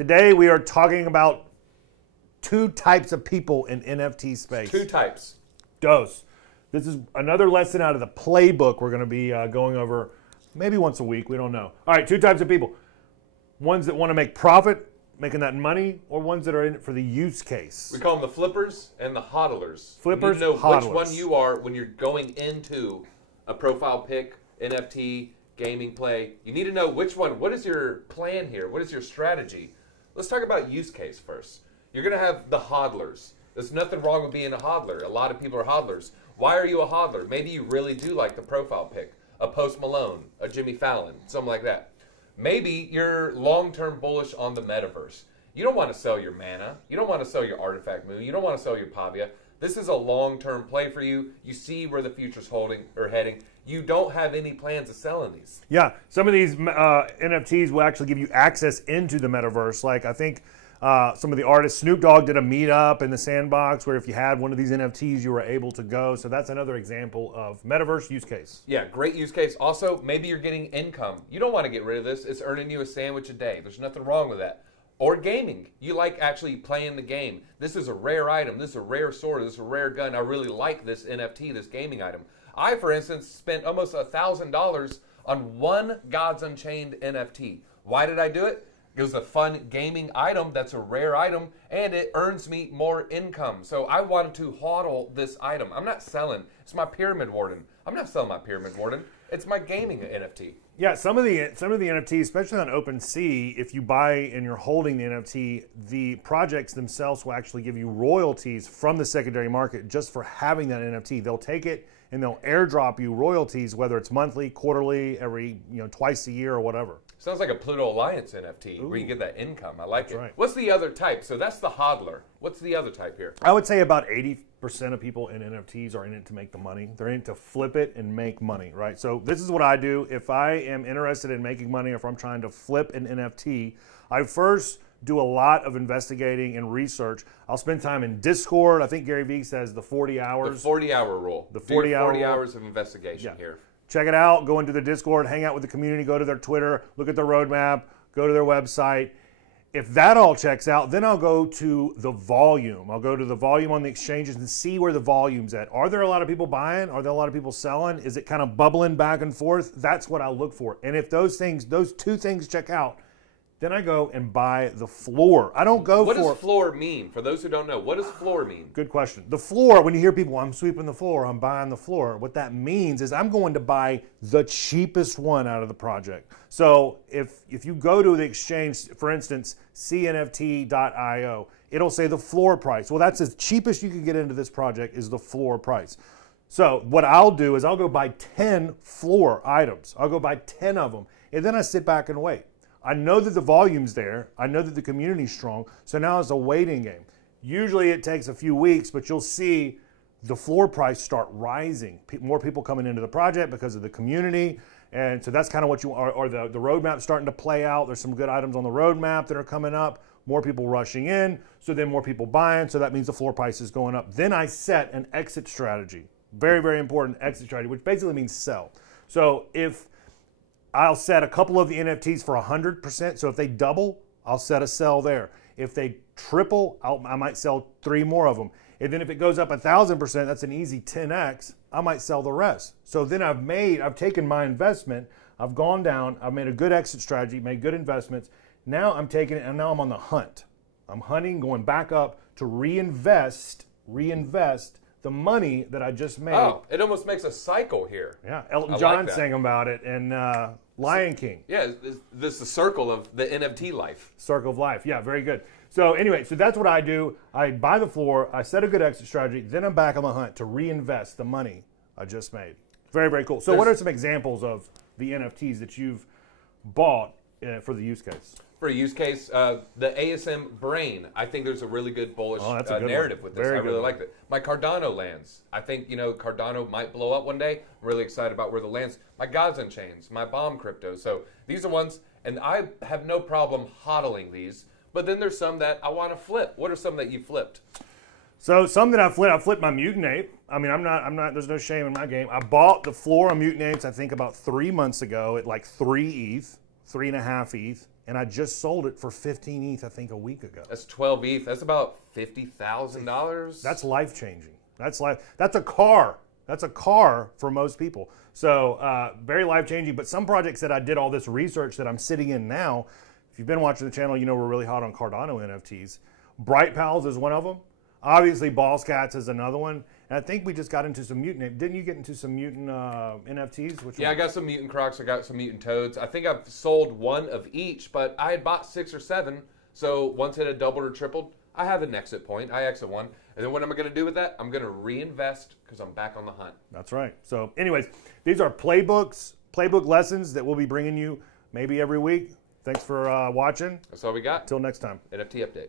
Today we are talking about two types of people in NFT space. Two types. Dos. This is another lesson out of the playbook we're going to be going over maybe once a week. We don't know. All right, two types of people. Ones that want to make profit, making that money, or ones that are in it for the use case. We call them the flippers and the hodlers. Flippers, you need to know hodlers. which one you are when you're going into a profile pic, NFT, gaming play. You need to know which one. What is your plan here? What is your strategy? Let's talk about use case first. You're going to have the hodlers. There's nothing wrong with being a hodler. A lot of people are hodlers. Why are you a hodler? Maybe you really do like the profile pic, a Post Malone, a Jimmy Fallon, something like that. Maybe you're long-term bullish on the Metaverse. You don't want to sell your mana. You don't want to sell your Artifact Moon. You don't want to sell your Pavia. This is a long-term play for you. You see where the future's heading. You don't have any plans of selling these. Yeah, some of these NFTs will actually give you access into the Metaverse. Like I think some of the artists, Snoop Dogg did a meetup in the Sandbox where if you had one of these NFTs, you were able to go. So that's another example of Metaverse use case. Yeah, great use case. Also, maybe you're getting income. You don't want to get rid of this. It's earning you a sandwich a day. There's nothing wrong with that. Or gaming. You like actually playing the game. This is a rare item. This is a rare sword. This is a rare gun. I really like this NFT, this gaming item. I, for instance, spent almost $1,000 on one Gods Unchained NFT. Why did I do it? It was a fun gaming item that's a rare item, and it earns me more income. So I wanted to hodl this item. I'm not selling. It's my Pyramid Warden. I'm not selling my Pyramid Warden. It's my gaming NFT. Yeah, some of the NFTs, especially on OpenSea, if you buy and you're holding the NFT, the projects themselves will actually give you royalties from the secondary market just for having that NFT. They'll take it and they'll airdrop you royalties, whether it's monthly, quarterly, every twice a year or whatever. Sounds like a Pluto Alliance NFT. Ooh. Where you get that income. I like it. Right. What's the other type? So that's the hodler. What's the other type here? I would say about 80% of people in NFTs are in it to make the money. They're in it to flip it and make money, right? So this is what I do. If I am interested in making money, or if I'm trying to flip an NFT, I first do a lot of investigating and research. I'll spend time in Discord. I think Gary Vee says the 40 hours. The 40-hour rule. The 40 hours of investigation here. Check it out. Go into the Discord, hang out with the community, go to their Twitter, look at their roadmap, go to their website. If that all checks out, then I'll go to the volume. I'll go to the volume on the exchanges and see where the volume's at. Are there a lot of people buying? Are there a lot of people selling? Is it kind of bubbling back and forth? That's what I'll look for. And if those two things check out, then I go and buy the floor. I don't go What does floor mean? For those who don't know, what does floor mean? Good question. The floor, when you hear people, I'm sweeping the floor, I'm buying the floor, what that means is I'm going to buy the cheapest one out of the project. So if you go to the exchange, for instance, cnft.io, it'll say the floor price. Well, that's the cheapest you can get into this project is the floor price. So what I'll do is I'll go buy 10 floor items. I'll go buy 10 of them, and then I sit back and wait. I know that the volume's there. I know that the community's strong. So now it's a waiting game. Usually it takes a few weeks, but you'll see the floor price start rising. More people coming into the project because of the community. And so that's kind of what you are, or the roadmap's starting to play out. There's some good items on the roadmap that are coming up. More people rushing in. So then more people buying. So that means the floor price is going up. Then I set an exit strategy. Very, very important exit strategy, which basically means sell. So if I'll set a couple of the NFTs for 100%. So if they double, I'll set a sell there. If they triple, I might sell 3 more of them. And then if it goes up 1,000%, that's an easy 10x. I might sell the rest. So then I've taken my investment, I've gone down, I've made a good exit strategy, made good investments. Now I'm taking it, and now I'm on the hunt. I'm hunting, going back up to reinvest the money that I just made. Oh, it almost makes a cycle here. Yeah, Elton John sang about it in Lion King. Yeah, this is the circle of the NFT life. Circle of life, yeah, very good. So anyway, so that's what I do. I buy the floor, I set a good exit strategy, then I'm back on the hunt to reinvest the money I just made. Very, very cool. So what are some examples of the NFTs that you've bought for the use case? For a use case, the ASM Brain. I think there's a really good bullish narrative with this. I really like it. My Cardano Lands. I think, Cardano might blow up one day. I'm really excited about where the lands. My Gods Unchained, my Bomb Crypto. So these are ones, and I have no problem hodling these. But then there's some that I want to flip. What are some that you flipped? So some that I flipped my Mutant Ape. I mean, I'm not, there's no shame in my game. I bought the floor on Mutant Apes, I think about 3 months ago at like 3 ETH, 3.5 ETH. and I just sold it for 15 ETH, I think, a week ago. That's 12 ETH. That's about $50,000. That's life changing. That's a car. That's a car for most people. So very life changing. But some projects that I did all this research that I'm sitting in now, if you've been watching the channel, you know we're really hot on Cardano NFTs. Bright Palz is one of them. Obviously, Balls Cats is another one. And I think we just got into some Mutant. Didn't you get into some Mutant NFTs? Yeah, I got some Mutant Crocs. I got some Mutant Toads. I think I've sold one of each, but I had bought 6 or 7. So once it had doubled or tripled, I have an exit point. I exit one. And then what am I going to do with that? I'm going to reinvest because I'm back on the hunt. That's right. So anyways, these are Playbook Lessons that we'll be bringing you maybe every week. Thanks for watching. That's all we got. Until next time. NFT update.